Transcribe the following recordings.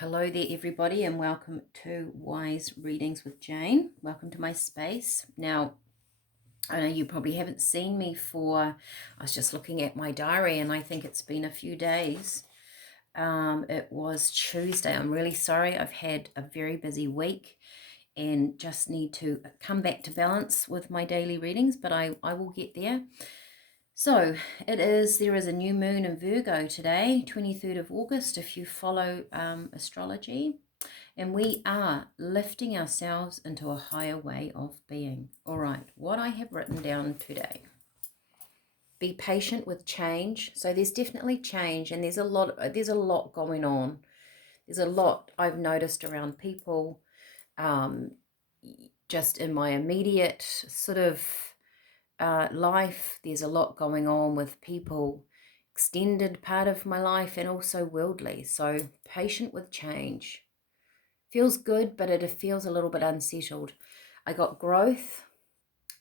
Hello there, everybody, and welcome to Wise Readings with Jane. Welcome to my space. Now, I know you probably haven't seen me I was just looking at my diary, and I think it's been a few days. It was Tuesday. I'm really sorry. I've had a very busy week and just need to come back to balance with my daily readings, but I will get there. So there is a new moon in Virgo today, 23rd of August, if you follow astrology, and we are lifting ourselves into a higher way of being. All right, what I have written down today. Be patient with change. So there's definitely change, and there's a lot going on. There's a lot I've noticed around people, just in my immediate sort of life. There's a lot going on with people, extended part of my life, and also worldly. So patient with change. Feels good, but it feels a little bit unsettled. I got growth,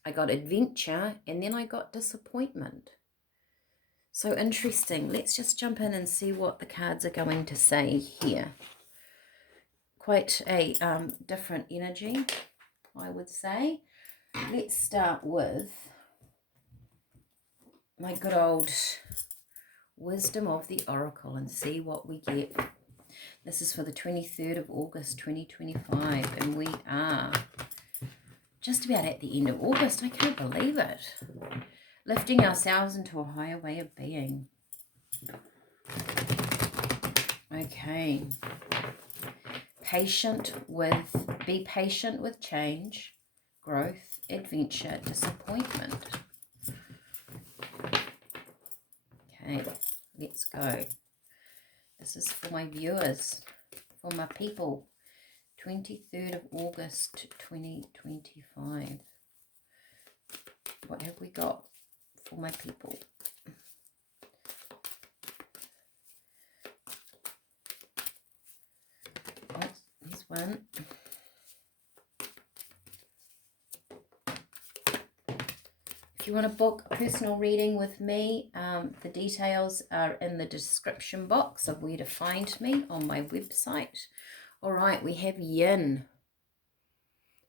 I got adventure, and then I got disappointment. So interesting. Let's just jump in and see what the cards are going to say here. Quite a different energy, I would say. Let's start with my good old Wisdom of the Oracle and see what we get. This is for the 23rd of August 2025, and we are just about at the end of August. I can't believe it. Lifting ourselves into a higher way of being. Okay. Be patient with change, growth, adventure, disappointment. Okay, let's go. This is for my viewers, for my people. 23rd of August 2025. What have we got for my people? Oh, here's one. If you want to book a personal reading with me, the details are in the description box of where to find me on my website. All right, we have Yin.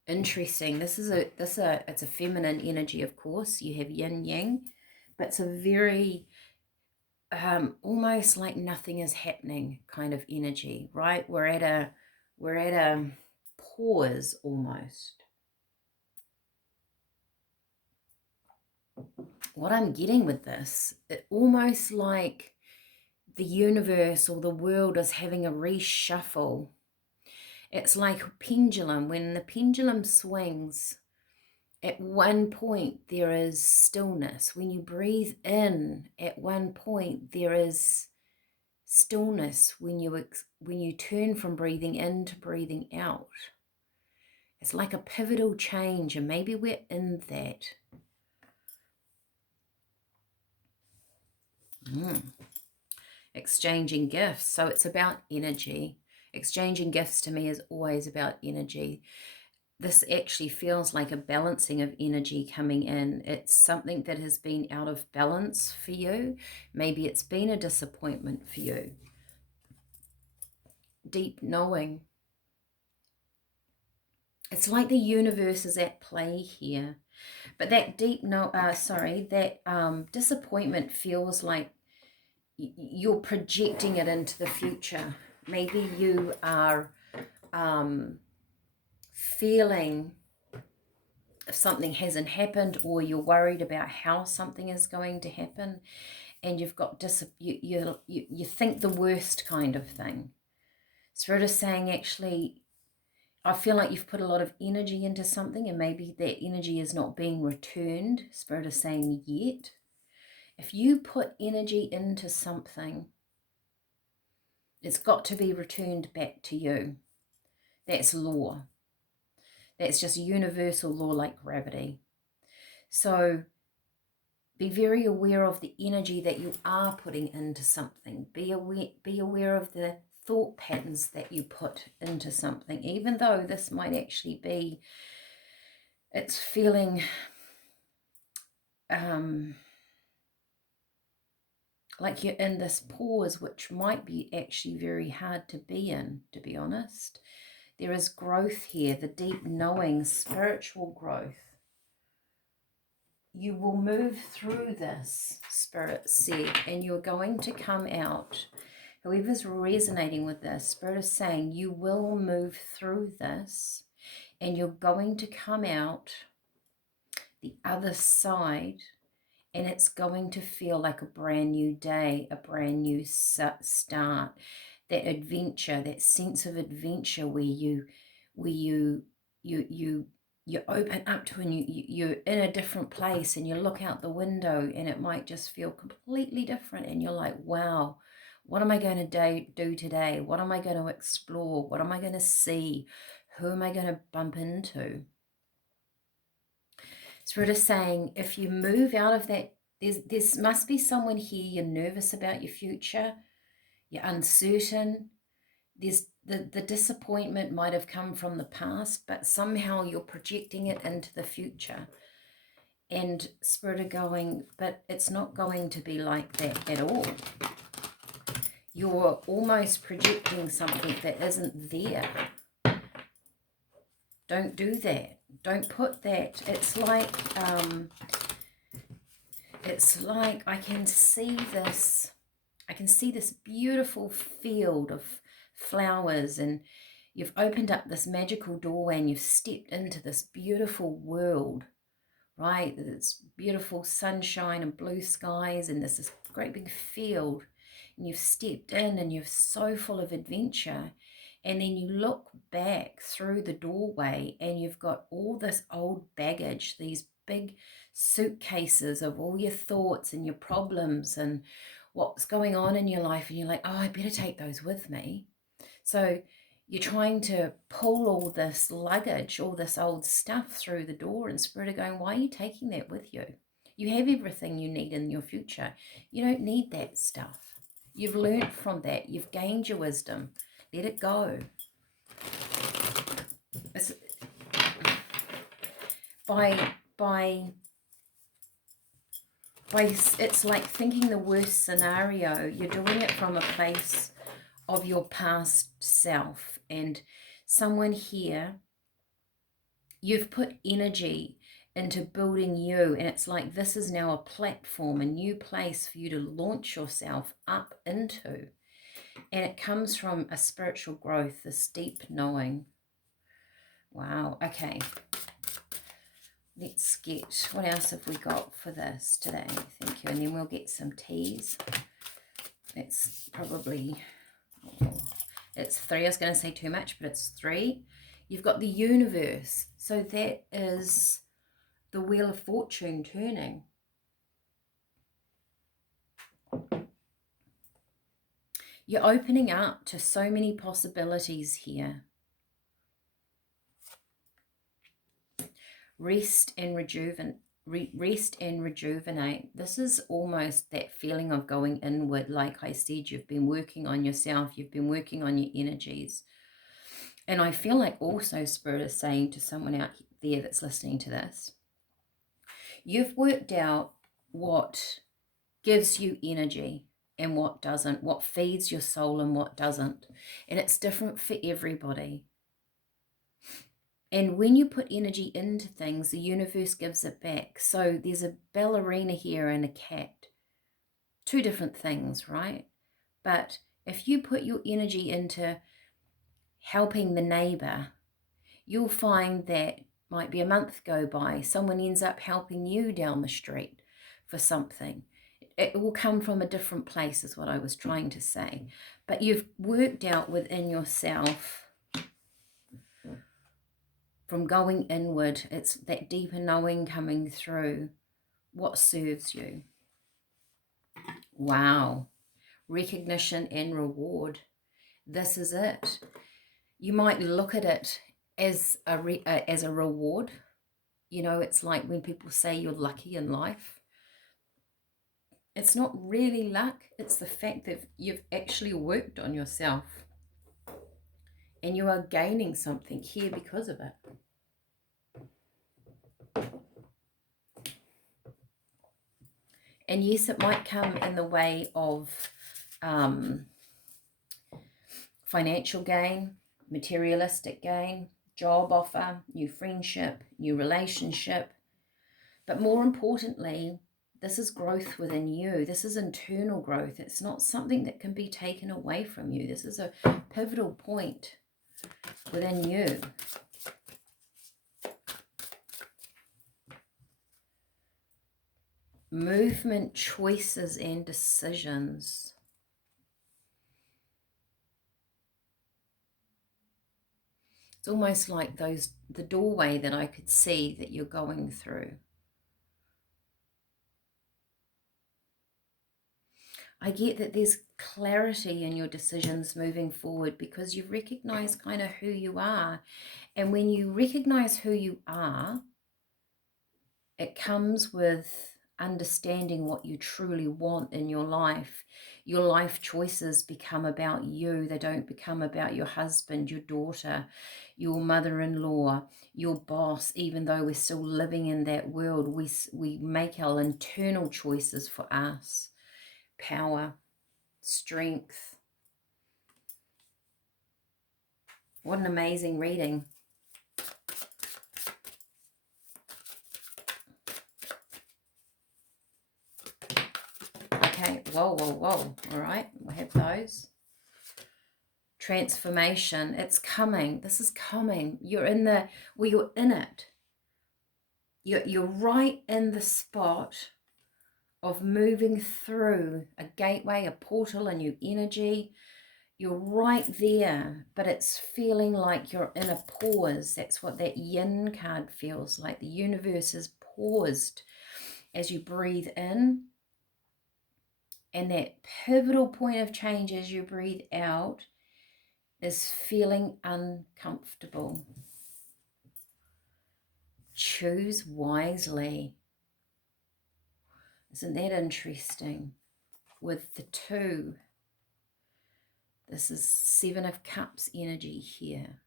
Interesting. It's a feminine energy, of course. You have Yin Yang, but it's a very almost like nothing is happening kind of energy, right? We're at a pause almost. What I'm getting with this, it almost like the universe or the world is having a reshuffle. It's like a pendulum. When the pendulum swings, at one point there is stillness. When you breathe in, at one point there is stillness. When you turn from breathing in to breathing out, it's like a pivotal change, and maybe we're in that. Exchanging gifts. So it's about energy. Exchanging gifts to me is always about energy. This actually feels like a balancing of energy coming in. It's something that has been out of balance for you. Maybe it's been a disappointment for you. Deep knowing. It's like the universe is at play here. But that disappointment feels like you're projecting it into the future. Maybe you are feeling if something hasn't happened, or you're worried about how something is going to happen, and you've got you think the worst kind of thing. Spirit is saying, actually, I feel like you've put a lot of energy into something, and maybe that energy is not being returned. Spirit is saying yet. If you put energy into something, it's got to be returned back to you. That's law. That's just universal law like gravity. So be very aware of the energy that you are putting into something. Be aware of the thought patterns that you put into something, even though this might actually be, it's feeling like you're in this pause, which might be actually very hard to be in, to be honest. There is growth here, the deep knowing, spiritual growth. You will move through this, Spirit said, and you're going to come out. Whoever's resonating with this, Spirit is saying you will move through this and you're going to come out the other side, and it's going to feel like a brand new day, a brand new start. That adventure, that sense of adventure where you open up to a new, you're in a different place and you look out the window and it might just feel completely different and you're like, wow, what am I going to do today? What am I going to explore? What am I going to see? Who am I going to bump into? Spirit is saying, if you move out of that, there's must be someone here, you're nervous about your future, you're uncertain. There's the disappointment might have come from the past, but somehow you're projecting it into the future. And Spirit are going, but it's not going to be like that at all. You're almost projecting something that isn't there. Don't do that. Don't put that. It's like I can see this. I can see this beautiful field of flowers, and you've opened up this magical doorway and you've stepped into this beautiful world, right? It's beautiful sunshine and blue skies, and there's this great big field, and you've stepped in and you're so full of adventure. And then you look back through the doorway and you've got all this old baggage, these big suitcases of all your thoughts and your problems and what's going on in your life. And you're like, oh, I better take those with me. So you're trying to pull all this luggage, all this old stuff through the door, and Spirit are going, why are you taking that with you? You have everything you need in your future. You don't need that stuff. You've learned from that. You've gained your wisdom. Let it go. It's, it's like thinking the worst scenario. You're doing it from a place of your past self, and someone here, you've put energy into building you, and it's like this is now a platform, a new place for you to launch yourself up into. And it comes from a spiritual growth, this deep knowing. Wow. Okay. Let's get, what else have we got for this today? Thank you. And then we'll get some teas. It's probably, it's 3. I was going to say too much, but it's 3. You've got the universe. So that is the wheel of fortune turning. You're opening up to so many possibilities here. Rest and rejuvenate. This is almost that feeling of going inward. Like I said, you've been working on yourself. You've been working on your energies. And I feel like also Spirit is saying to someone out there that's listening to this, you've worked out what gives you energy and what doesn't, what feeds your soul and what doesn't. And it's different for everybody. And when you put energy into things, the universe gives it back. So there's a ballerina here and a cat. 2 different things, right? But if you put your energy into helping the neighbor, you'll find that might be a month go by, someone ends up helping you down the street for something. It will come from a different place is what I was trying to say. But you've worked out within yourself, from going inward, it's that deeper knowing coming through what serves you. Wow. Recognition and reward. This is it. You might look at it as a reward. You know, it's like when people say you're lucky in life. It's not really luck. It's the fact that you've actually worked on yourself. And you are gaining something here because of it. And yes, it might come in the way of financial gain, materialistic gain, job offer, new friendship, new relationship. But more importantly, this is growth within you. This is internal growth. It's not something that can be taken away from you. This is a pivotal point within you. Movement, choices, and decisions. It's almost like the doorway that I could see that you're going through. I get that there's clarity in your decisions moving forward because you recognize kind of who you are. And when you recognize who you are, it comes with understanding what you truly want in your life. Your life choices become about you. They don't become about your husband, your daughter, your mother-in-law, your boss. Even though we're still living in that world, we make our internal choices for us. Power, strength. What an amazing reading. Okay, whoa. All right, we'll have those. Transformation, it's coming. This is coming. You're in it. You're right in the spot of moving through a gateway, a portal, a new energy. You're right there, but it's feeling like you're in a pause. That's what that yin card feels like. The universe is paused as you breathe in. And that pivotal point of change as you breathe out is feeling uncomfortable. Choose wisely. Isn't that interesting? With the 2, this is 7 of Cups energy here.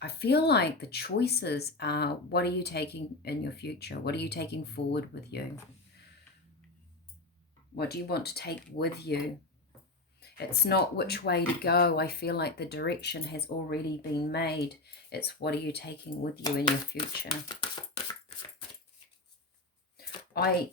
I feel like the choices are, what are you taking in your future? What are you taking forward with you? What do you want to take with you? It's not which way to go. I feel like the direction has already been made. It's what are you taking with you in your future? I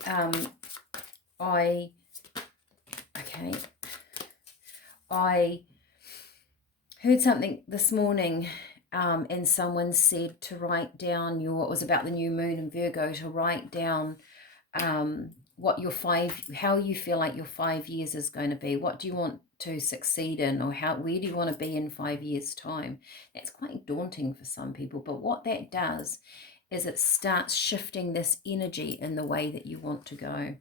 heard something this morning, and someone said to write down it was about the new moon in Virgo, to write down what how you feel like your 5 years is going to be. What do you want to succeed in, or where do you want to be in 5 years' time? That's quite daunting for some people, but what that does is it starts shifting this energy in the way that you want to go.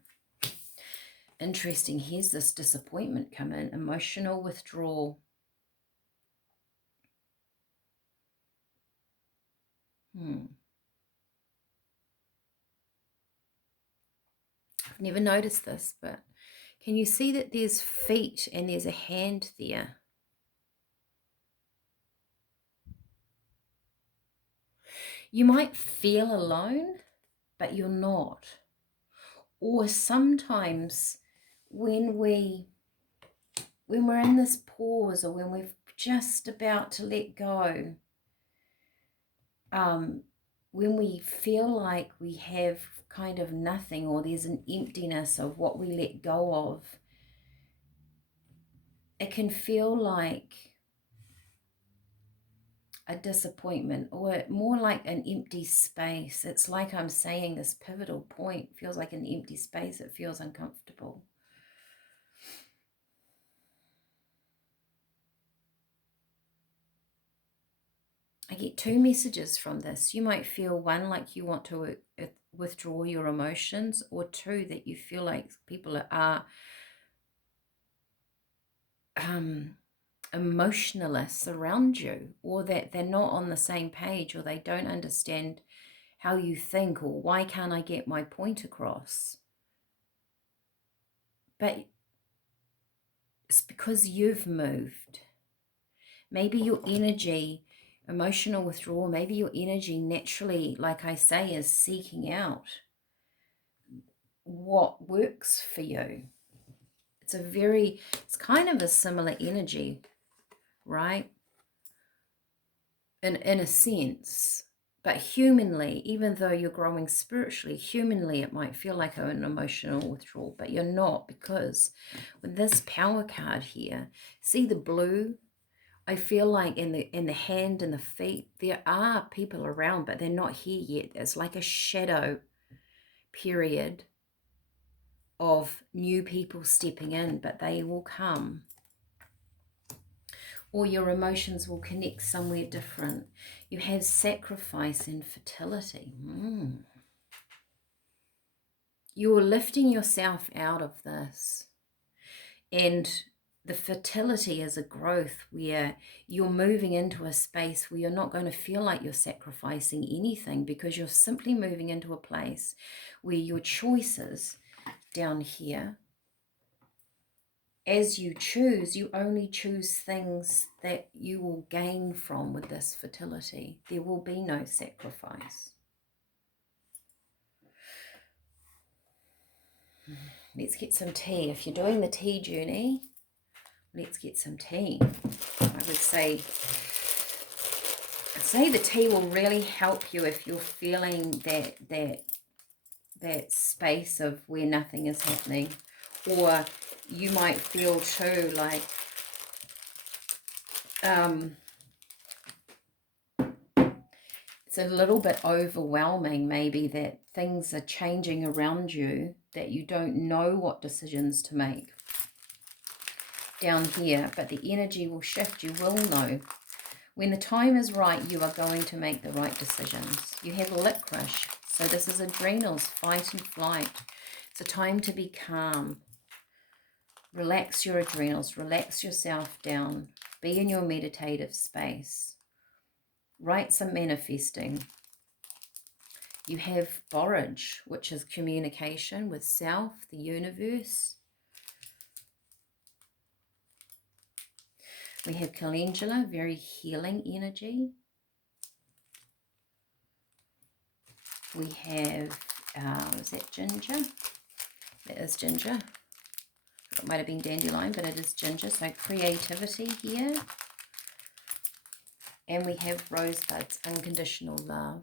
Interesting. Here's this disappointment come in, emotional withdrawal. I've never noticed this, but can you see that there's feet and there's a hand there? You might feel alone, but you're not. Or sometimes when we're in this pause, or when we're just about to let go, when we feel like we have kind of nothing, or there's an emptiness of what we let go of, it can feel like a disappointment, or more like an empty space. It's like I'm saying this pivotal point feels like an empty space. It feels uncomfortable. I get 2 messages from this. You might feel, 1, like you want to withdraw your emotions, or 2, that you feel like people are emotionalists around you, or that they're not on the same page, or they don't understand how you think, or why can't I get my point across? But it's because you've moved. Maybe your energy, Emotional withdrawal, maybe your energy naturally, like I say, is seeking out what works for you. It's kind of a similar energy, right? In a sense. But humanly, even though you're growing spiritually, humanly it might feel like an emotional withdrawal, but you're not, because with this power card here, see the blue? I feel like in the hand and the feet, there are people around, but they're not here yet. It's like a shadow period of new people stepping in, but they will come. Or your emotions will connect somewhere different. You have sacrifice and fertility. You're lifting yourself out of this. And the fertility is a growth where you're moving into a space where you're not going to feel like you're sacrificing anything, because you're simply moving into a place where your choices down here, as you choose, you only choose things that you will gain from with this fertility. There will be no sacrifice. Let's get some tea. If you're doing the tea journey, let's get some tea. I would say the tea will really help you if you're feeling that space of where nothing is happening. Or you might feel too like it's a little bit overwhelming, maybe, that things are changing around you, that you don't know what decisions to make down here, but the energy will shift. You will know. When the time is right, you are going to make the right decisions. You have licorice, so this is adrenals, fight and flight. It's a time to be calm. Relax your adrenals, relax yourself down, be in your meditative space. Write some manifesting. You have borage, which is communication with self, the universe. We have calendula, very healing energy. We have, is that ginger? That is ginger. It might have been dandelion, but it is ginger. So creativity here. And we have rosebuds, unconditional love.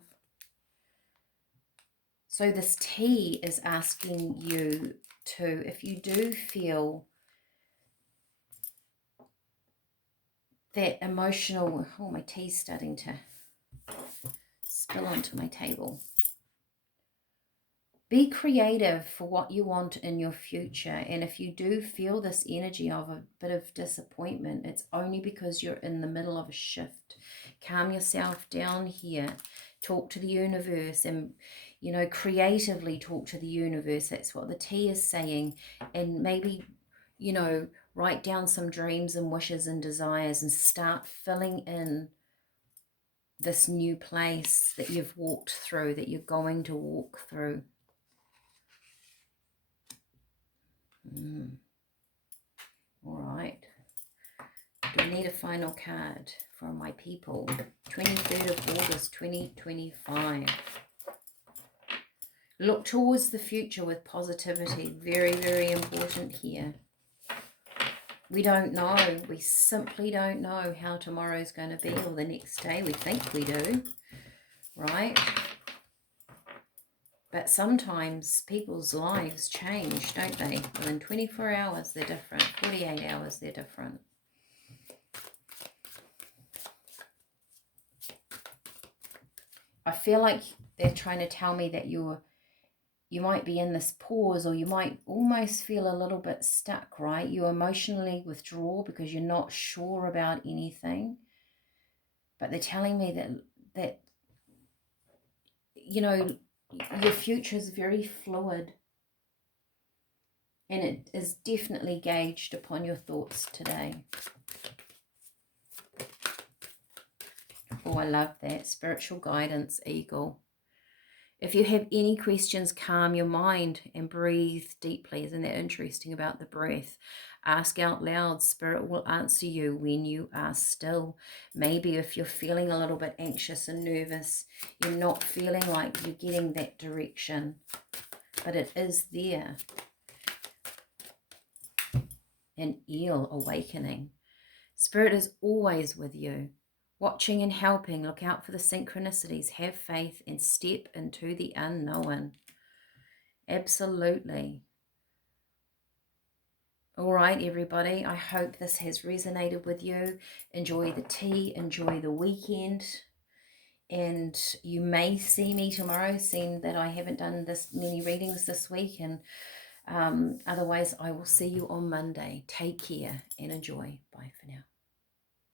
So this tea is asking you to, if you do feel that emotional, oh, my tea's starting to spill onto my table. Be creative for what you want in your future. And if you do feel this energy of a bit of disappointment, it's only because you're in the middle of a shift. Calm yourself down here. Talk to the universe and, you know, creatively talk to the universe. That's what the tea is saying. And maybe, you know, write down some dreams and wishes and desires and start filling in this new place that you've walked through, that you're going to walk through. All right. Do I need a final card for my people? 23rd of August, 2025. Look towards the future with positivity. Very, very important here. We don't know. We simply don't know how tomorrow's going to be, or the next day. We think we do, right? But sometimes people's lives change, don't they? Within 24 hours, they're different. 48 hours, they're different. I feel like they're trying to tell me that you might be in this pause, or you might almost feel a little bit stuck, right? You emotionally withdraw because you're not sure about anything. But they're telling me that you know, your future is very fluid, and it is definitely gauged upon your thoughts today. Oh, I love that. Spiritual guidance, eagle. If you have any questions, calm your mind and breathe deeply. Isn't that interesting about the breath? Ask out loud. Spirit will answer you when you are still. Maybe if you're feeling a little bit anxious and nervous, you're not feeling like you're getting that direction, but it is there. An eel awakening. Spirit is always with you, watching and helping. Look out for the synchronicities. Have faith and step into the unknown. Absolutely. All right, everybody. I hope this has resonated with you. Enjoy the tea. Enjoy the weekend. And you may see me tomorrow, seeing that I haven't done this many readings this week. And otherwise, I will see you on Monday. Take care and enjoy. Bye for now.